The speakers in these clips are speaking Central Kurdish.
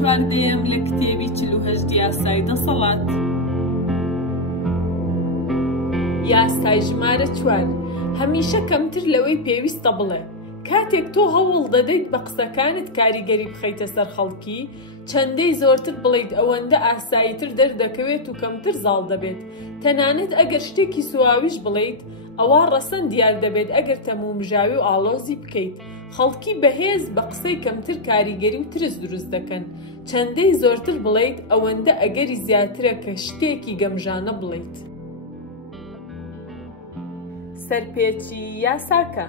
چواردەیەم لە کتێبی 48 یاسای دەسەڵات. یاسای ژمارە 4 هەمیشە کەمتر لەوەی پێویستە بڵێ. کاتێک تۆ هەوڵ دەدەیت بە قسەکانت کاریگەری بخەیتە سەر خەڵکی، چەندەی زۆرتر بڵیت ئەوەندە ئاساییتر دەردەکەوێت و کەمتر زاڵ دەبێت. تەنانەت ئەگەر شتێکی سواویش بڵیت، ئەوە ڕەسەن دیار دەبێت ئەگەر تەمومژاوی و ئاڵۆزی بکەیت. خەڵکی بەهێز بە قسەی کەمتر کاریگەری و ترس دروست دەکەن. چەندەی زۆرتر بڵیت، ئەوەندە ئەگەری زیاترە کە شتێکی گەمژانە بڵیت. سەرپێچی یاساکە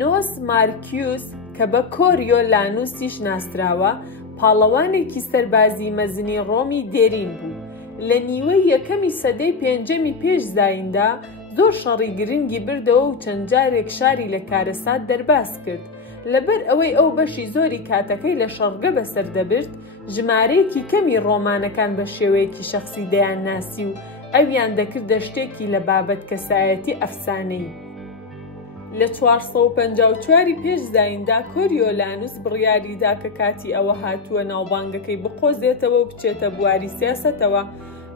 نۆس مارکیوس کە بە کۆریۆلانوسیش ناسراوە، پاڵەوانێکی سەربازی مەزنی ڕۆمی دێرین بوو. لە نیوەی یەکەمی سەدەی پێنجەمی پێش زایندا زۆر شەڕی گرنگی بردەوە و چەند جارێک شاری لە کارەسات دەرباز کرد. لەبەر ئەوەی ئەو بەشی زۆری کاتەکەی لە شەڕگە بەسەر دەبرد، ژمارەیەکی کەمی ڕۆمانەکان بە شێوەیەکی شەخسی دەیان ناسی و ئەویان دەکردە شتێکی لە بابەت کەسایەتی ئەفسانەی. لە 454 پێش زایندا کۆریۆلانوس بڕیاریدا کە کاتی ئەوە هاتووە ناوبانگەکەی بقۆزێتەوە و بچێتە بواری سیاسەتەوە.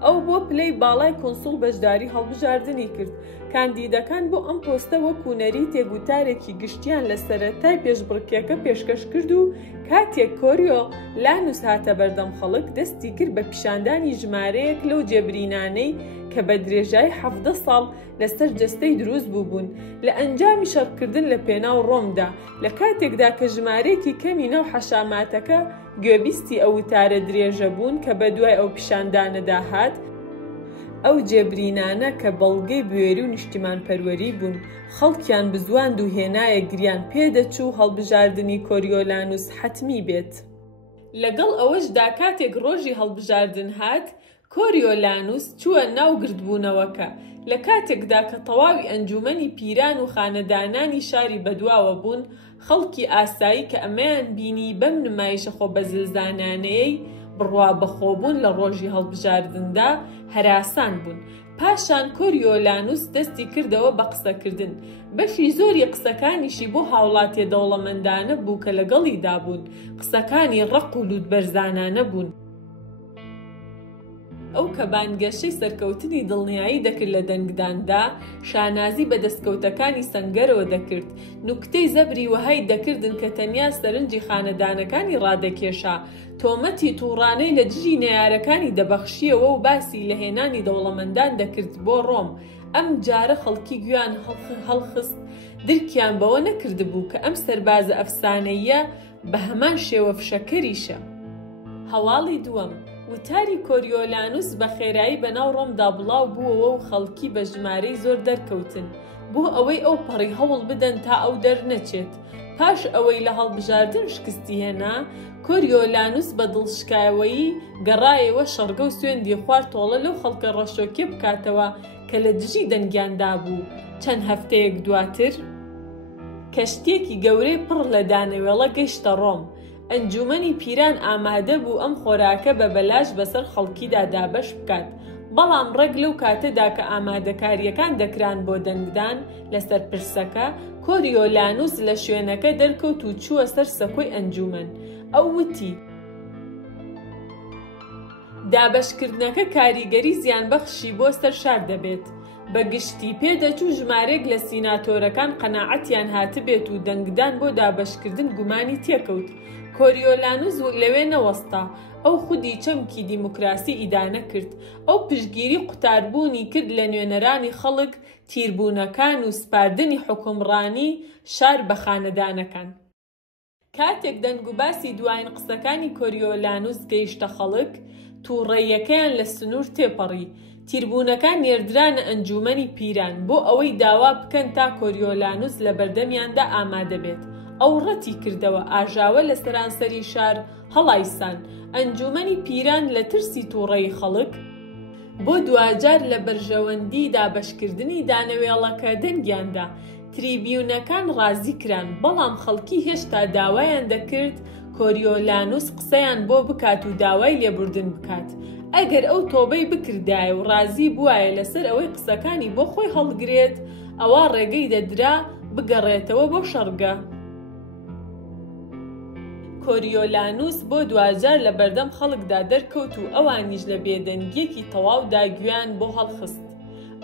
ئەو بۆ پلەی باڵای کۆنسوڵ بەشداری هەڵبژاردنی کرد. کاندیدەکان بۆ ئەم پۆستە وەکو نەری تێگوتارێکی گشتیان لە سەرەتای پێشبڕکێکە پێشکەش کرد و کاتێک کۆریۆلانوس هاتە بەردەم خەڵک، دەستی کرد بە پیشاندانی ژمارەیەک لەو جێبرینانەی کە بە درێژای 17 ساڵ لەسەر جەستەی دروست بووبوون لە ئەنجامی شەڕکردن لە پێناو ڕۆمدا، لە کاتێکدا کە ژمارەیەکی کەمی ناو حەشاماتەکە گوێبیستی ئەو وتارە درێژە بوون کە بە دوای ئەو پیشاندانەدا هات. ئەو جێبرینانە کە بەڵگەی بوێری و نیشتیمانپەروەری بوون، خەڵکیان بزواند و هێنایە گریان پێدەچوو هەڵبژاردننی کۆریۆلانوس حەتمی بێت. لەگەڵ ئەوەشدا کاتێک ڕۆژی هەڵبژاردن هات، کۆریۆلانوس چووە ناو گردبوونەوەکە. لە کاتێکدا کە تەواوی ئەنجومەنی پیران و خانەدانانی شاری بەدواوە بوون، خەڵکی ئاسایی کە ئەمەیان بینی بەم نمایشە خۆبەزلزانانەیەی بڕوا بەخۆبوون لە ڕۆژی هەڵبژاردندا هەراسان بوون. پاشان کۆریۆلانوس دەستی کردەوە بە قسەکردن. بەشی زۆری قسەکانیشی بۆ هاوڵاتیە دەوڵەمەندانە بوو کە لەگەڵیدا بوون. قسەکانی ڕق و لووتبەرزانانە بوون. ئەو کە بانگەشەی سەرکەوتنی دڵنیایی دەکرد لە دەنگداندا، شانازی بە دەستکەوتەکانی سەنگەرەوە دەکرد. نوکتەی زەبری وەهای دەکردن کە تەنیا سەرنجی خانەدانەکانی ڕادەکێشا. تۆمەتی تووڕانەی لە دژی نەیارەکانی دەبەخشیەوە و باسی لە هێنانی دەوڵەمەندان دەکرد بۆ ڕۆم. ئەم جارە خەڵکی گویان هەڵخست، درکیان بەوە نەکردبوو کە ئەم سەربازە ئەفسانەیە بە هەمان شێوە فشەکەریشە. هەواڵی دووەم وتاری کۆریۆلانوس بە خێرایی بەناو ڕۆمدا بڵاو بووەوە و خەڵکی بە ژمارەی زۆر دەرکەوتن بۆ ئەوەی ئەو پەڕی هەوڵ بدەن تا ئەو دەرنەچێت. پاش ئەوەی لە هەڵبژاردن شکستی هێنا، کۆریۆلانوس بە دڵشکاوەیی گەڕایەوە شەڕگە و سوێندی خوارد تۆڵە لەو خەڵکە ڕەشۆکێ بکاتەوە کە لە دژی دەنگیاندا بوو. چەند هەفتەیەک دواتر کەشتێکی گەورەی پڕ لە دانەوێڵە گەیشتە ڕۆم. ئەنجومەنی پیران ئامادە بوو ئەم خۆراکە بە بەلاش بەسەر خەڵکیدا دابەش بکات. بەڵام ڕێک لەو کاتەدا کە ئامادەکاریەکان دەکران بۆ دەنگدان لەسەر پرسەکە، کۆریۆلانوس لە شوێنەکە دەرکەوت و چووە سەر سەکۆی ئەنجومەن. ئەو وتی دابەشکردنەکە کاریگەری زیانبەخشی بۆ سەر شار دەبێت. بە گشتی پێدەچوو ژمارەیەک لە سیناتۆرەکان قەناعەتیان هاتبێت و دەنگدان بۆ دابەشکردن گومانی تێکەوت. کۆریۆلانوس لەوێ نەوەستا، ئەو خودی چەمکی دیموکراسی ئیدانە کرد. ئەو پشگیری قوتاربوونی کرد لە نوێنەرانی خەڵک، تیربوونەکان و سپاردنی حکومڕانی شار بە خانەدانەکان. کاتێک دەنگ و باسی دوایین قسەکانی کۆریۆلانوس گەیشتە خەڵک، تووڕێیەکەیان لە سنوور تێپەڕی. تیربوونەکان نێردرانە ئەنجومەنی پیران بۆ ئەوەی داوا بکەن تا کۆریۆلانوس لە بەردەمیاندا ئامادە بێت. ئەو ڕەتی کردەوە، ئاژاوە لە سەرانسەری شار هەڵایسان. ئەنجومەنی پیران لە ترسی تووڕەی خەڵک بۆ دوجار لە بەرژەوەندی دابەشکردنی دانەوێڵەکە دەنگیاندا. تریبیونەکان ڕازی کران، بەڵام خەڵکی هێشتا داوایان دەکرد کۆریۆلانوس قسەیان بۆ بکات و داوای لێبوردن بکات. ئەگەر ئەو تۆبەی بکردایە و ڕازی بوایە لەسەر ئەوەی قسەکانی بۆ خۆی هەڵگرێت، ئەوە ڕێگەی دەدرا بگەڕێتەوە بۆ شەڕگە. کۆریۆلانوس بۆ دوجار لە بەردەم خەڵکدا دەرکەوت و ئەوانیش لە بێدەنگیەکی تەواودا گویان بۆ هەڵخست.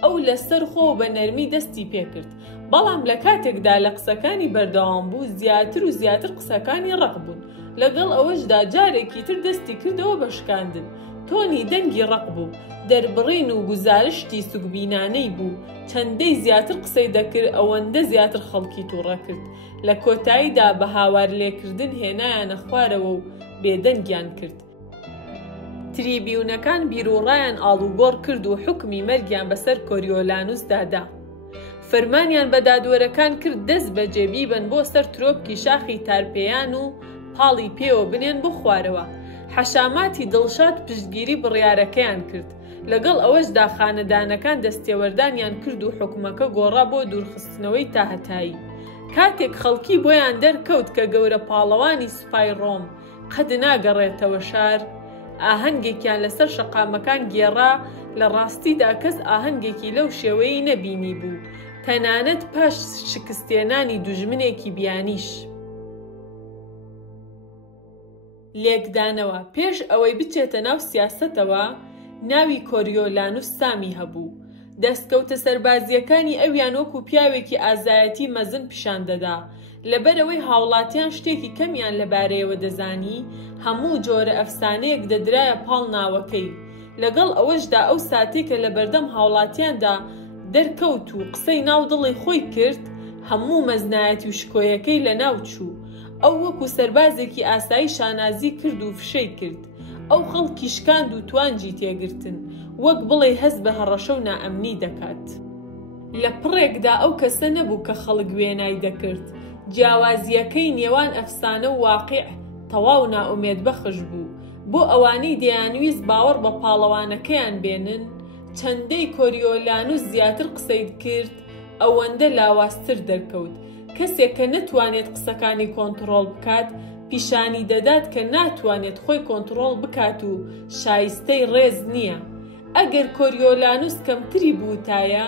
ئەو لەسەر خۆ بە نەرمی دەستی پێکرد، بەڵام لە کاتێکدا لە قسەکانی بەردەوام بوو زیاتر و زیاتر قسەکانی ڕق بوون. لەگەڵ ئەوەشدا جارێکی تر دەستی کردەوە بە شکاندن. تۆنی دەنگی ڕق بوو، دەربڕین و گوزارشتی سوگبینانەی بوو. چەندەی زیاتر قسەی دەکرد ئەوەندە زیاتر خەڵکی تووڕە کرد. لە کۆتاییدا بە هاوار لێکردن هێنایانە خوارەوە و بێدەنگیان کرد. تریبیونەکان بیرۆڕایان ئاڵوگۆڕ کرد و حکمی مەرگیان بەسەر کۆریۆلانوس دادا. فەرمانیان بە دادوەرەکان کرد دەست بە جێبی بن بۆ سەر ترۆپکی شاخی تارپێیان و پاڵی پێوە بنێن بۆ خوارەوە. حەشاماتی دڵشاد پشتگیری بڕیارەکەیان کرد. لەگەڵ ئەوەشدا خانەدانەکان دەستێوەردانیان کرد و حکومەکە گۆڕا بۆ دوورخستنەوەی تاهەتایی. کاتێک خەڵکی بۆیان دەرکەوت کە گەورە پاڵەوانی سوپای ڕۆم قەد ناگەڕێتەوە شار، ئاهەنگێکیان لەسەر شەقامەکان گێڕا. لە ڕاستیدا کەس ئاهەنگێکی لەو شێوەیەی نەبینی بوو، تەنانەت پاش شکستێنانی دوژمنێکی بیانیش. لێکدانەوە پێش ئەوەی بچێتە ناو سیاسەتەوە، ناوی کۆریۆلانوس سامی هەبوو. دەستکەوتە سەربازیەکانی ئەویان وەکو پیاوێکی ئازایەتی مەزن پیشان دەدا. لەبەرەوەی هاوڵاتیان شتێکی کەمیان لەبارەیەوە دەزانی، هەموو جۆرە ئەفسانەیەک دەدرایە پاڵ ناوەکەی. لەگەڵ ئەوەشدا ئەو ساتێکە لە بەردەم هاوڵاتیاندا دەرکەوت و قسەی ناو دڵی خۆی کرد، هەموو مەزنایەتی و شکۆیەکەی لە ناو چوو. ئەو وەکو سەربازێکی ئاسایی شانازی کرد و فشەی کرد. ئەو خەڵکی شکاند و توانجی تێگرتن، وەک بڵێ هەست بە هەڕەشە و نائەمنی دەکات. لە پڕێکدا ئەو کەسە نەبوو کە خەڵک وێنای دەکرد. جیاوازیەکەی نێوان ئەفسانە و واقیع تەواو نائومێدبەخش بوو. بۆ ئەوانەی دەیانویست باوەڕ بە پاڵەوانەکەیان بێنن، چەندەی کۆریۆلانوس زیاتر قسەی کرد ئەوەندە لاواازتر دەرکەوت. کەسێک کە نەتوانێت قسەکانی کۆنتڕۆڵ بکات، پیشانی دەدات کە ناتوانێت خۆی کۆنتڕۆڵ بکات و شایستەی ڕێز نییە. ئەگەر کۆریۆلانوس کەمتری بووتایە،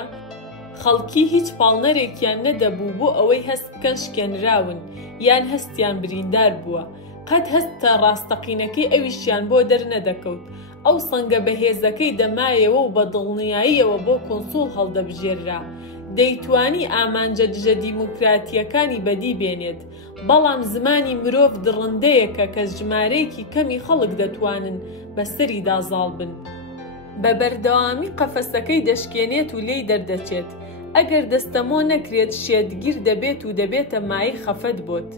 خەڵکی هیچ پاڵنەرێکیان نەدەبوو بۆ ئەوەی هەست بکەن شکێنراون یان هەستیان بریندار بووە. قەت هەستە ڕاستەقینەکەی ئەویشیان بۆ دەرنەدەکەوت. ئەو سەنگە بەهێزەکەی دەمایەوە و بە دڵنیاییەوە بۆ کۆنسوڵ هەڵدەبژێررا. دەیتوانی ئامانجە دژە دیموکراتیەکانی بەدی بێنێت، بەڵام زمانی مرۆڤ دڕندەیەکە کە ژمارەیەکی کەمی خەڵک دەتوانن بەسەری دازاڵ بن. بە بەردەوامی قەفەسەکەی دەشکێنێت و لێی دەردەچێت. ئەگەر دەستەمۆ نەکرێت شێدگیر دەبێت و دەبێتە مای خەفەت بۆت.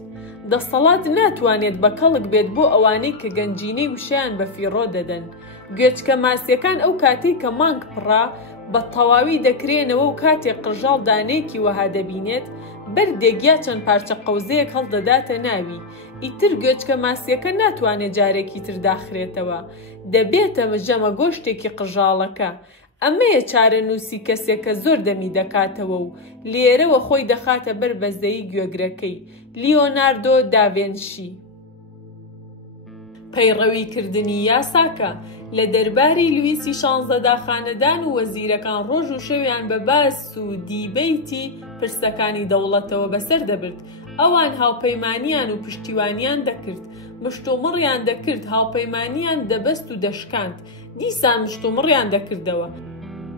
دەسەڵات ناتوانێت بە کەڵک بێت بۆ ئەوانەی کە گەنجینەی وشیان بە فیڕۆ دەدەن. گوێچکە ماسیەکان ئەو کاتەی کە مانگ پڕا بە تەواوی دەکرێنەوە و کاتێک قژاڵ دانەیەکی وەها دەبینێت، بەردێک یا چەند پارچە قەوزەیەک هەڵدەداتە ناوی. ئیتر گوێچکە ماسیەکە ناتوانێت جارێکی تر داخرێتەوە، دەبێتە ژەمە گۆشتێکی قژاڵەکە. ئەمەیە چارەنووسی کەسێک کە زۆر دەمی دەکاتەوە و لێرەوە خۆی دەخاتە بەر بەزەیی گوێگرەکەی. لیۆناردۆ داڤینشی. پەیڕەویکردنی یاساکە. لە دەرباری لویسی 16دا خانەدان و وەزیرەکان ڕۆژ و شەویان بە باس و دیبەیتی پرسەکانی دەوڵەتەوە بەسەر دەبرد. ئەوان هاوپەیمانیان و پشتیوانیان دەکرد، مشتومڕیان دەکرد، هاوپەیمانیان دەبەست و دەشکاند. دیسان مشتومڕیان دەکردەوە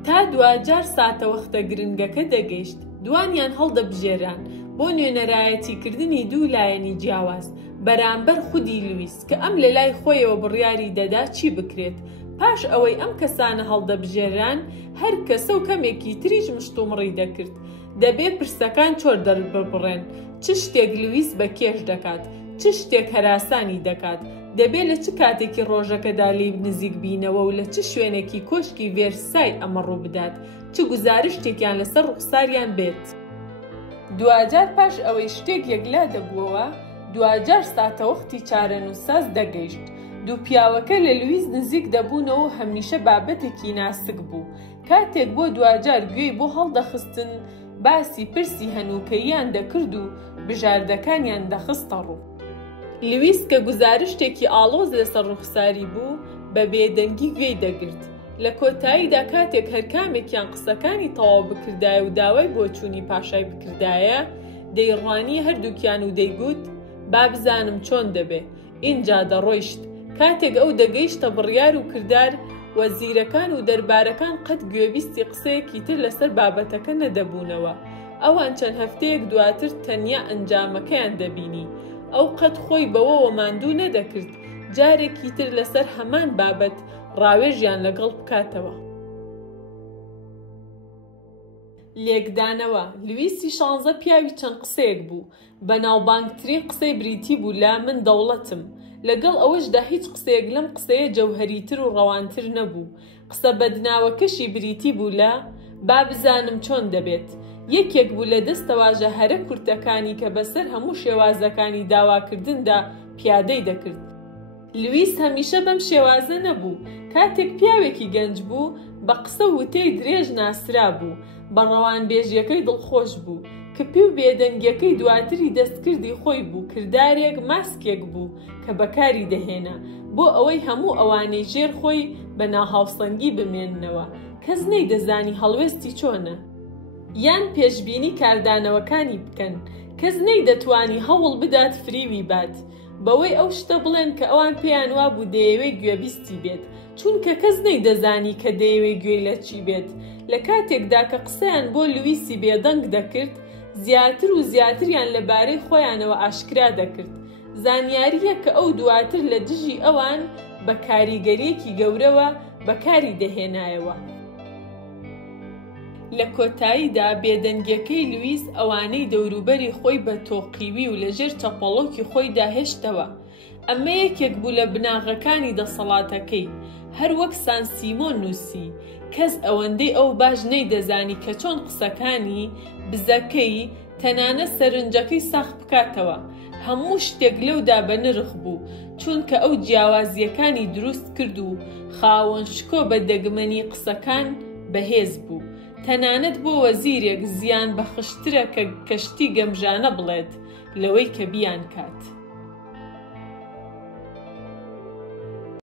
تا دوجار ساتە وەختە گرنگەکە دەگەیشت. دوانیان هەڵدەبژێران بۆ نوێنەرایەتیکردنی دوو لایەنی جیاواز بەرامبەر خودی لویس کە ئەم لە لای خۆیەوە بڕیاری دەدا چی بکرێت. پاش ئەوەی ئەم کەسانە هەڵدەبژێران، هەر کەسە و کەمێکی تریش مشتومڕی دەکرد. دەبێ پرسەکان چۆر دەربڕێن، چ شتێک لویس بە کێش دەکات، چ شتێک هەراسانی دەکات، دەبێت لە چ کاتێکی ڕۆژەکەدا لی نزیک بینەوە و لە چ شوێنێکی کۆشکی ڤێرسای ئەمە ڕوو بدات، چ گزارشتێکیان لەسەر ڕوخساریان بێت. دوجار پاش ئەوەی شتێک یەکلا دەبووەوە، دوجار ساتەوەختی چارەنووساز دەگەیشت. دوو پیاوەکە لە لویس نزیک دەبوونەوە و هەمیشە بابەتێکی ناسک بوو. کاتێک بۆ دوجار گوێی بۆ هەڵدەخستن، باسی پرسی هەنووکەییان دەکرد و بژاردەکانیان دەخستە ڕوو. لویس کە گزارشتێکی ئاڵۆز لەسەر ڕوخساری بوو، بە بێدەنگی گوێی دەگرت. لە کۆتاییدا کاتێک هەرکامێکیان قسەکانی تەواو بکردایە و داوای بۆچوونی پاشای بکردایە، دەیڕوانی هەردووکیان و دەیگوت: با بزانم چۆن دەبێ. ئینجا دەڕۆیشت. کاتێک ئەو دەگەیشتە بڕیار و کردار، وەزیرەکان و دەربارەکان قەت گوێبیستی قسەیەکی تر لەسەر بابەتەکە نەدەبوونەوە. ئەوان چەند هەفتەیەک دواتر تەنیا ئەنجامەکەیان دەبینی. ئەو قەت خۆی بەوەوە ماندوو نەدەکرد جارێکی تر لەسەر هەمان بابەت ڕاوێژیان لەگەڵ بکاتەوە. لێکدانەوە. لویسی 16 پیاوی چەند قسەیەک بوو. بەناوبانگترین قسەی بریتی بوو لا من دەوڵەتم. لەگەڵ ئەوەشدا هیچ قسەیەک لەم قسەیە جەوهەریتر و ڕەوانتر نەبوو. قسە بەدناوەکەشی بریتی بوو لا با بزانم چۆن دەبێت. یەکێک بوو لە دەستەواژە هەرە کورتەکانی کە بەسەر هەموو شێوازەکانی داواکردندا پیادەی دەکرد. لویس هەمیشە بەم شێوازە نەبوو. کاتێک پیاوێکی گەنج بوو بە قسە وتەی درێژ ناسرا بوو. بە ڕەوانبێژیەکەی دڵخۆش بوو. کپی و بێدەنگیەکەی دواتری دەستکردی خۆی بوو. کردارێک ماسکێک بوو کە بەکاری دەهێنا بۆ ئەوەی هەموو ئەوانەی ژێر خۆی بە ناهاوسەنگی بمێننەوە. کەس نەیدەزانی هەڵوێستی چۆنە یان پێشبینی کاردانەوەکانی بکەن. کەس نەیدەتوانی هەوڵ بدات فریوی بات بەوەی ئەو شتە بڵێن کە ئەوان پێیان وا بوو دەیەوێت گوێبیستی بێت، چونکە کەس نەیدەزانی کە دەیەوێت گوێی لە چی بێت. لە کاتێکدا کە قسەیان بۆ لویسی بێدەنگ دەکرد، زیاتر و زیاتریان لەبارەی خۆیانەوە ئاشکرا دەکرد. زانیاریە کە ئەو دواتر لە دژی ئەوان بە کاریگەریەکی گەورەوە بەکاری دەهێنایەوە. لە کۆتاییدا بێدەنگیەکەی لویس ئەوانەی دەوروبەری خۆی بە تۆقیوی و لەژێر چەپەڵۆکی خۆی داهێشتەوە. ئەمە یەکێک بوو لە بناغەکانی دەسەڵاتەکەی. هەر وەک سان سیمۆن نووسی، کەس ئەوەندەی ئەو باش نەیدەزانی کە چۆن قسەکانی بزەکەی تەنانەت سەرنجەکەی ساخ بکاتەوە. هەموو شتێک لەودا بە نرخ بوو، چونکە ئەو جیاوازیەکانی دروست کرد و خاوەن شکۆ بە دەگمەنی قسەکان بەهێز بوو. تەنانەت بۆ وەزیرێک زیان بەخشترە کە کەشتی گەمژانە بڵێت لەوەی کە بیان کات.